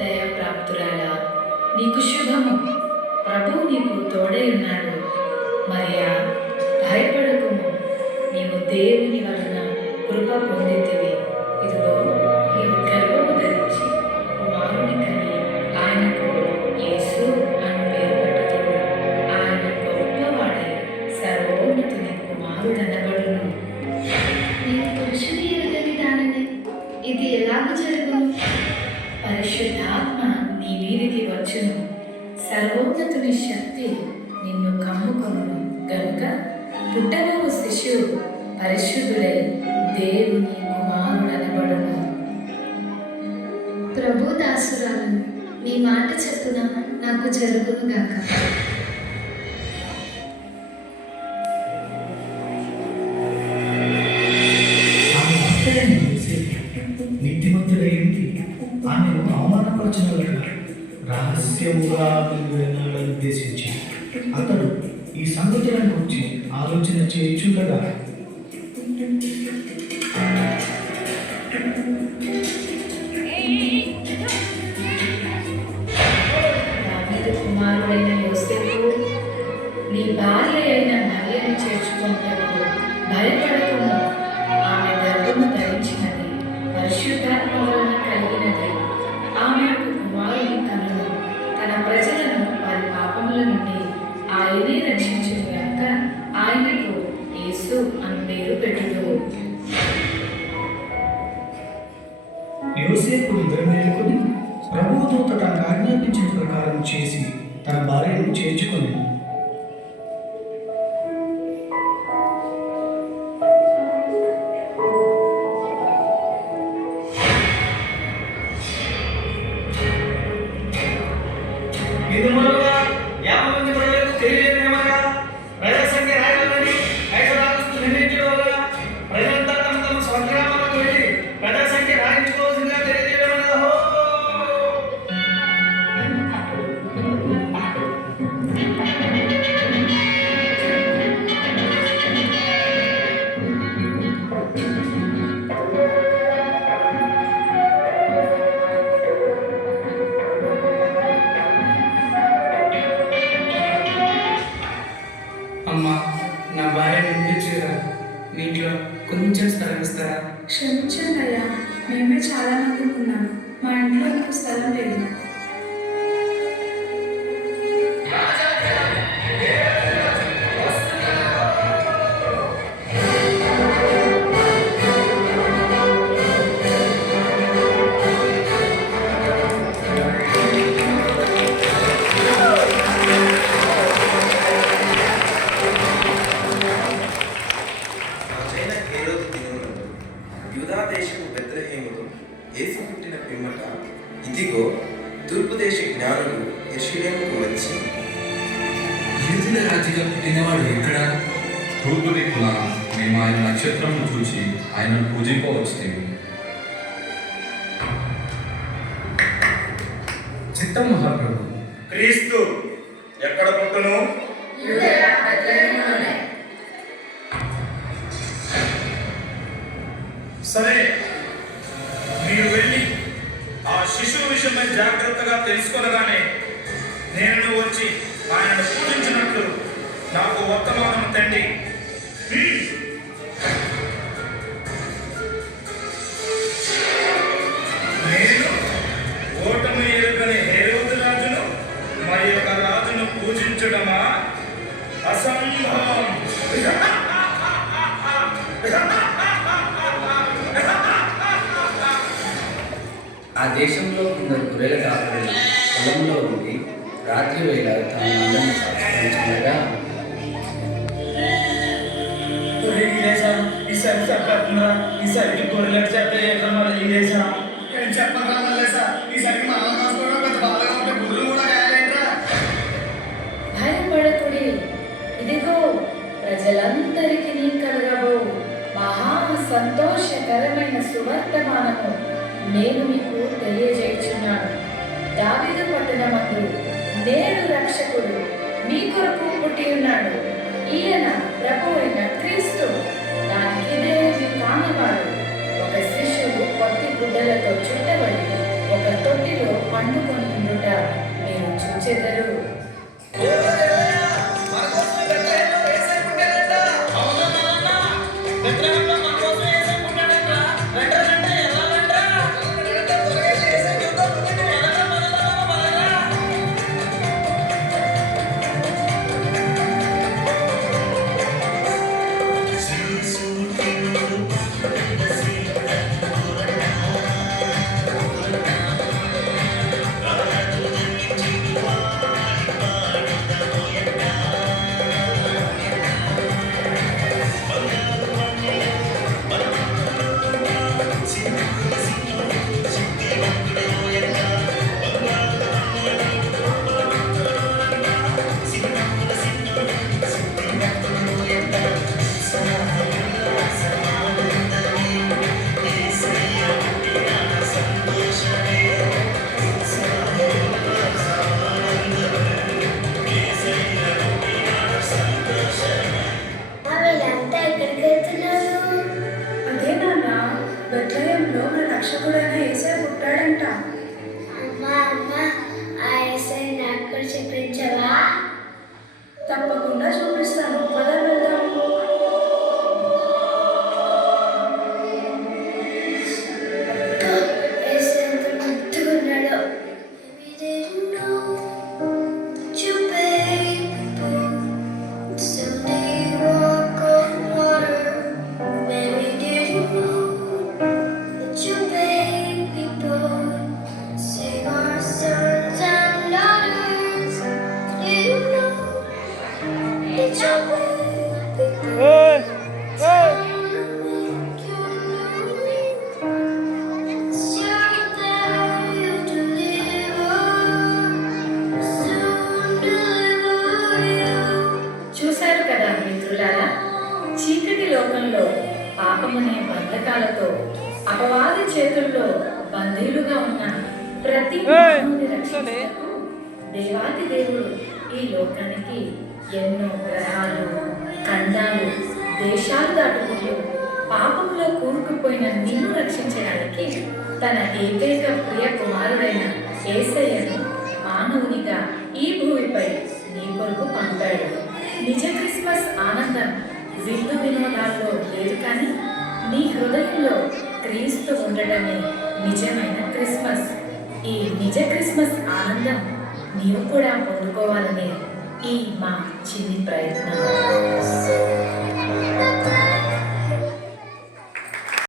దయాప్రాప్తురాలా, నీకు శుభము. ప్రభువు నీకు తోడై ఉన్నాడు. మరియా, భయపడకుము. నీవు దేవుని వలన కృప పొందితివి. ఇదిగో, నీవు గర్భము ధరించి కుమారుని కని ఆయనకు యేసు అని పేరు పెట్టుదువు. ఆయన గొప్పవాడై సర్వోన్నతుని కుమారుడనబడును. నేను పురుషుని ఎరుగని దానిని, ఇది ఎలాగ జరుగును? పరిశుద్ధాత్మ నీ మీదికి వచ్చును. సర్వోన్నతుని శక్తి నిన్ను కమ్ముకొనును గనుక పుట్టబోవు శిశువు పరిశుద్ధుడై దేవుని కుమారుడనబడును. ప్రభు దాసురాలను, నీ మాట చెప్పున నాకు జరుగును గాక. నీతిమంతుడైంది ఆమెను అవమానపరచగలరు. రహస్యముగా ఉద్దేశించి అతడు ఈ సంగతులను గురించి ఆలోచన చేయుచుండగా దావీదు కుమారుడైన యోసేపు, నీ భార్య అయిన మరియను చేర్చుకుంటకు భయపడకుము. ఆమె గర్భము ధరించినది పరిశుద్ధాత్మ వలన కలిగినది. ఆమెకు కుమారుని కనును. తన ప్రజలను వారి పాపముల నుండి ఆయనే రక్షించును గనుక ఆయనకు యేసు అని పేరు పెట్టుదువు. యోసేపు నిద్రమేలుకొని ప్రభువుతో తనకు ఆజ్ఞాపించిన ప్రకారం చేసి తన భార్యను చేర్చుకొని అమ్మా, నా భార్య నుండి చేరా, నీటిలో కొంచెం స్థలం ఇస్తారా? క్షమించండి అయ్యా, మేమే చాలా మంది ఉన్నాం. మా ఇంట్లో మీకు స్థలం లేదు. యేసు పుట్టిన పిమ్మట ఇదిగో తూర్పు దేశ జ్ఞానులు యెరూషలేముకు వచ్చి, యూదుల రాజుగా పుట్టినవాడు ఎక్కడ? తూర్పు దిక్కున మేము ఆయన నక్షత్రం చూసి ఆయనను పూజింపవచ్చును. చిత్తం మహాప్రభు. క్రీస్తు ఎక్కడ పుట్టును? సరే, మీరు వెళ్ళి ఆ శిశువు విషయమై జాగ్రత్తగా తెలుసుకొనగానే నేను వచ్చి ఆయనను పూజించినట్లు నాకు వర్తమానం తండ్రి. నేను ఓటమి ఆ దేశంలో కొందరు గొర్రెల కాపరులు పొలంలో ఉండి రాత్రి వేళ తమ మందను కాచుకొనుచుండగా ఈసారి చెప్పేస్తుందా ఈసారికి గొర్రెలకు చెప్పేయడం వల్ల ఇదేసా నేను చెప్పరా మళ్ళీ సార్ ఈసారికి మనం రాసుకోవడం పెద్ద బాధగా ఉంటే గుర్రెలు కూడా కాయాలేంట్రా భయపడకుడి, ఇదిగో ప్రజలందరికీ కలగబో మహా సంతోషకరమైన సువర్తమానము నేను మీకు తెలియజేయుచున్నాను. దావీదు పట్టణమందు నేడు రక్షకుడు మీ కొరకు పుట్టి ఉన్నాడు. ఈయన ప్రభు అయిన క్రీస్తు. దానికిదే మీ కానవాడు. ఒక శిశువు పొత్తి గుడ్డలతో చుట్టబడి ఒక తొట్టిలో పండుకొని ఉండుట మీరు చూచెదరు. అదే నాన్న, బెత్లెహేంలో మన రక్షకుడైన యేసయ్య పుట్టాడంట. తప్పకుండా చూపిస్తాను, పద వెళ్దాం. చూశారు కదా మిత్రులారా, చీకటి లోకంలో పాపమనే బంధకాలతో అపవాది చేతుల్లో బందీలుగా ఉన్న ప్రతి మానవుని రక్షించుటకు దేవాది దేవుడు ఈ లోకానికి ఎన్నో గ్రహాలు, ఖండాలు, దేశాలు దాటుకుంటూ పాపంలో కూరుకుపోయిన నిన్ను రక్షించడానికి తన ఏకైక ప్రియ కుమారుడైన యేసయ్యను మానవునిగా ఈ భూమిపై నీ కొరకు పంపాడు. నిజ క్రిస్మస్ ఆనందం విందు వినోదాల్లో లేదు, కానీ నీ హృదయంలో క్రీస్తు ఉండటమే నిజమైన క్రిస్మస్. ఈ నిజ క్రిస్మస్ ఆనందం నీవు కూడా పొందుకోవాలనే ఈ మా చిన్ని ప్రయత్నం.